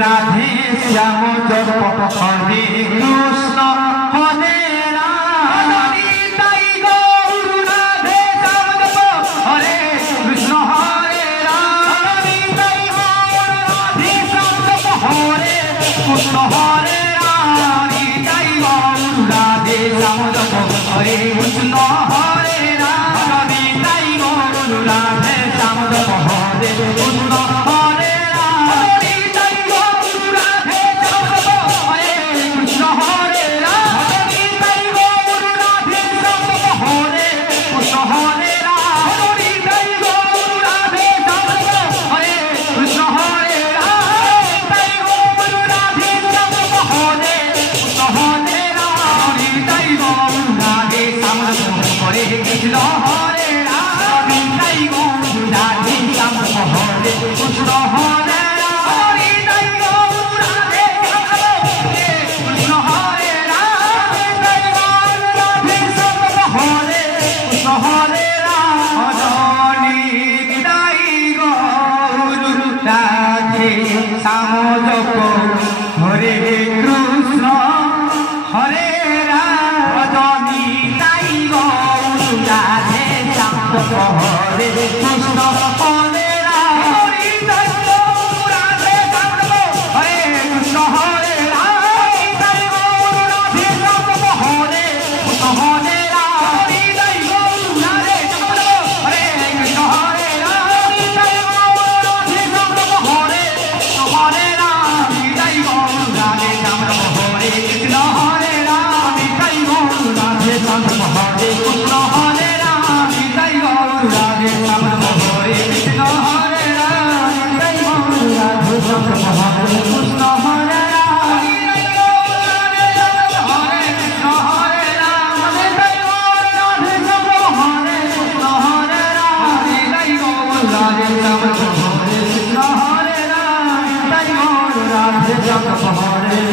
রাধে শ্যাম জপ হরে কৃষ্ণ হরে রাম তাই গৌর রাধে শ্যাম জপ হরে কৃষ্ণ হরে রাম তাই গৌর রাধে শ্যাম জপ হরে কৃষ্ণ হরে রাম তাই গৌর রাধে শ্যাম জপ হরে কৃষ্ণ হরে রাম তাই গৌর রাধে শ্যাম জপ হরে কৃষ্ণ হরে কৃষ্ণ হরে রাম তাই গৌর রাধে শ্যাম হরে কৃষ্ণ হরে রাম তাই গৌর রাধে কৃষ্ণ হরে রাম তাই গৌর রাধে শ্যাম হরে কৃষ্ণ হরে রাম তাই গৌর রাধে শ্যাম জপ হরে কৃষ্ণ হরে রাম তাই গৌর রাধে শ্যাম জপ হরে কৃষ্ণ হরে রাম তাই গৌর রাধে শ্যাম জপ হরে কৃষ্ণ হরে রাম তাই গৌর রাধে শ্যাম জপ হরে কৃষ্ণ হরে রাম তাই গৌর রাধে শ্যাম জপ হরে কৃষ্ণ হরে রাম তাই গৌর রাধে শ্যাম জপ হরে কৃষ্ণ হরে রাম তাই গৌর রাধে শ্যাম জপ হরে কৃষ্ণ হরে রাম তাই গৌর রাধে শ্যাম জপ হরে কৃষ্ণ হরে রাম তাই গৌর রাধে শ্যাম জপ হরে কৃষ্ণ হরে রাম তাই গৌর রাধে শ্যাম জপ হরে কৃষ্ণ হরে রাম তাই গৌর রাধে শ্যাম জপ হরে কৃষ্ণ হরে রাম তাই গৌর রাধে শ্যাম জপ হরে কৃষ্ণ হরে রাম তাই গৌর রাধে শ্যাম জপ হরে কৃষ্ণ হরে রাম তাই গৌর রাধে শ্যাম জপ হরে